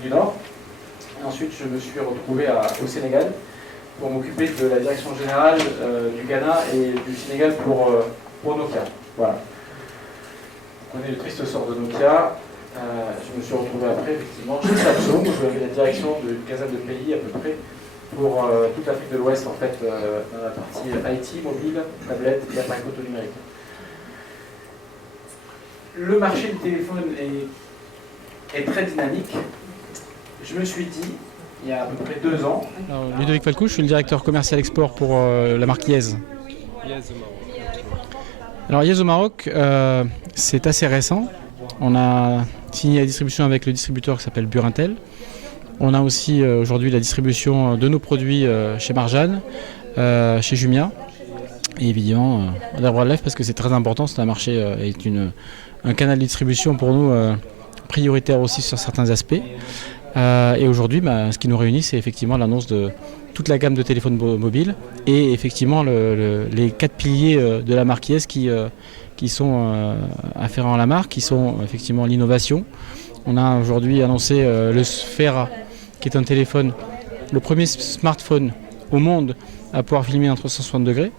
Afrique du Nord. Et ensuite, je me suis retrouvé au Sénégal pour m'occuper de la direction générale du Ghana et du Sénégal pour Nokia. Voilà. On connaît le triste sort de Nokia. Je me suis retrouvé après, effectivement, chez Samsung, où j'avais la direction d'une quinzaine de pays à peu près, pour toute l'Afrique de l'Ouest, en fait, dans la partie IT, mobile, tablette et appareil photo numérique. Le marché du téléphone est très dynamique. Je me suis dit, il y a à peu près 2 ans... Alors, Ludovic Falcou, je suis le directeur commercial export pour la marque Yes. Alors Yes au Maroc, c'est assez récent. On a signé la distribution avec le distributeur qui s'appelle Burintel. On a aussi aujourd'hui la distribution de nos produits chez Marjane, chez Jumia. Et évidemment, d'abord Live parce que c'est très important, c'est un marché est un canal de distribution pour nous prioritaire aussi sur certains aspects. Et aujourd'hui, ce qui nous réunit, c'est effectivement l'annonce de toute la gamme de téléphones mobiles et effectivement les 4 piliers de la marque Yes qui sont afférents à la marque, qui sont effectivement l'innovation. On a aujourd'hui annoncé le Sphera, qui est un téléphone, le premier smartphone au monde à pouvoir filmer en 360 degrés.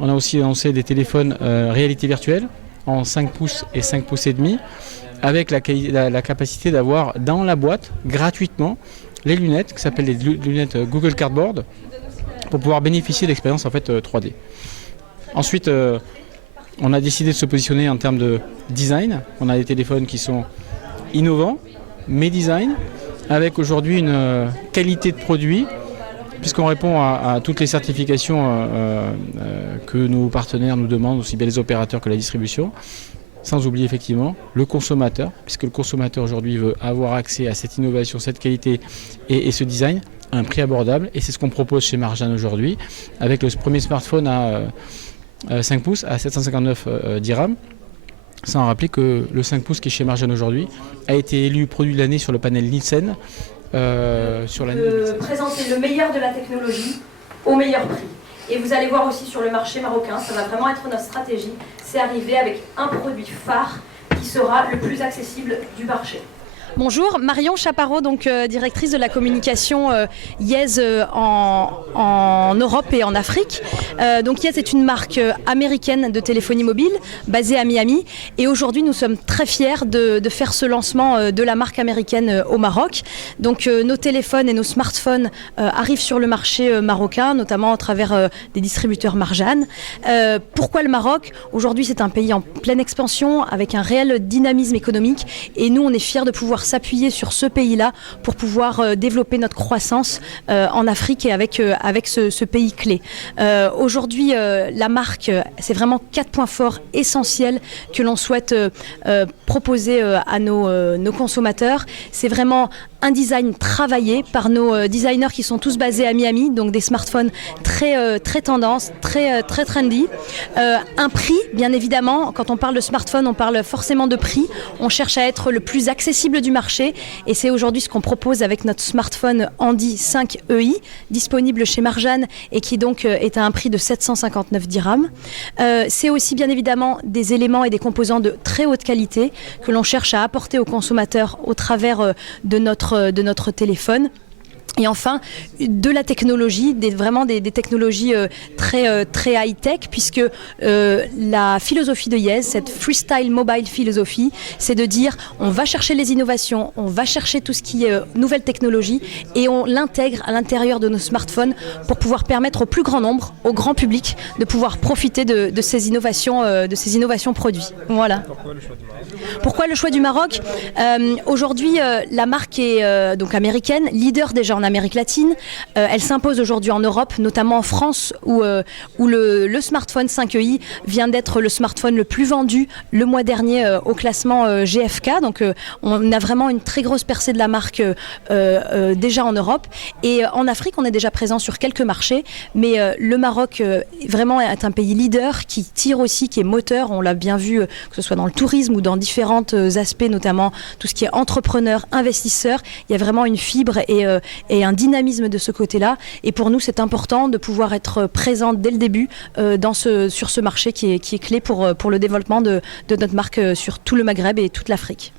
On a aussi annoncé des téléphones réalité virtuelle en 5 pouces et 5 pouces et demi, avec la capacité d'avoir dans la boîte gratuitement les lunettes qui s'appellent les lunettes Google Cardboard pour pouvoir bénéficier de l'expérience en fait 3D. Ensuite, on a décidé de se positionner en termes de design. On a des téléphones qui sont innovants, mais design, avec aujourd'hui une qualité de produit, puisqu'on répond à toutes les certifications que nos partenaires nous demandent, aussi bien les opérateurs que la distribution. Sans oublier effectivement le consommateur, puisque le consommateur aujourd'hui veut avoir accès à cette innovation, cette qualité et ce design à un prix abordable. Et c'est ce qu'on propose chez Marjane aujourd'hui, avec le premier smartphone à 5 pouces à 759 dirhams. Sans rappeler que le 5 pouces qui est chez Marjane aujourd'hui a été élu produit de l'année sur le panel Nielsen sur l'année 2017. Présenter le meilleur de la technologie au meilleur prix. Et vous allez voir aussi sur le marché marocain, ça va vraiment être notre stratégie, c'est arriver avec un produit phare qui sera le plus accessible du marché. Bonjour, Marion Chaparro, donc directrice de la communication Yes en Europe et en Afrique. Donc Yes est une marque américaine de téléphonie mobile basée à Miami et aujourd'hui nous sommes très fiers de faire ce lancement de la marque américaine au Maroc. Donc nos téléphones et nos smartphones arrivent sur le marché marocain, notamment à travers des distributeurs Marjane. Pourquoi le Maroc? Aujourd'hui c'est un pays en pleine expansion avec un réel dynamisme économique et nous on est fiers de pouvoir s'appuyer sur ce pays-là pour pouvoir développer notre croissance en Afrique et avec ce pays clé. Aujourd'hui, la marque, c'est vraiment 4 points forts essentiels que l'on souhaite proposer à nos consommateurs. C'est vraiment un design travaillé par nos designers qui sont tous basés à Miami, donc des smartphones très tendance, très trendy. Un prix, bien évidemment, quand on parle de smartphone, on parle forcément de prix. On cherche à être le plus accessible du marché et c'est aujourd'hui ce qu'on propose avec notre smartphone Handy 5EI, disponible chez Marjane et qui donc est à un prix de 759 dirhams. C'est aussi bien évidemment des éléments et des composants de très haute qualité que l'on cherche à apporter aux consommateurs au travers de notre téléphone. Et enfin, de la technologie, vraiment des technologies très high-tech, puisque la philosophie de Yes, cette freestyle mobile philosophie, c'est de dire on va chercher les innovations, on va chercher tout ce qui est nouvelle technologie et on l'intègre à l'intérieur de nos smartphones pour pouvoir permettre au plus grand nombre, au grand public, de pouvoir profiter de ces innovations produits. Voilà. Pourquoi le choix du Maroc? Aujourd'hui, la marque est donc américaine, leader déjà en Amérique latine. Elle s'impose aujourd'hui en Europe, notamment en France, où le smartphone 5EI vient d'être le smartphone le plus vendu le mois dernier au classement GfK. Donc on a vraiment une très grosse percée de la marque déjà en Europe. Et en Afrique, on est déjà présent sur quelques marchés, mais le Maroc vraiment est un pays leader qui tire aussi, qui est moteur. On l'a bien vu, que ce soit dans le tourisme ou dans différents aspects, notamment tout ce qui est entrepreneur, investisseur. Il y a vraiment une fibre et un dynamisme de ce côté-là. Et pour nous, c'est important de pouvoir être présent dès le début sur ce marché qui est clé pour le développement de notre marque sur tout le Maghreb et toute l'Afrique.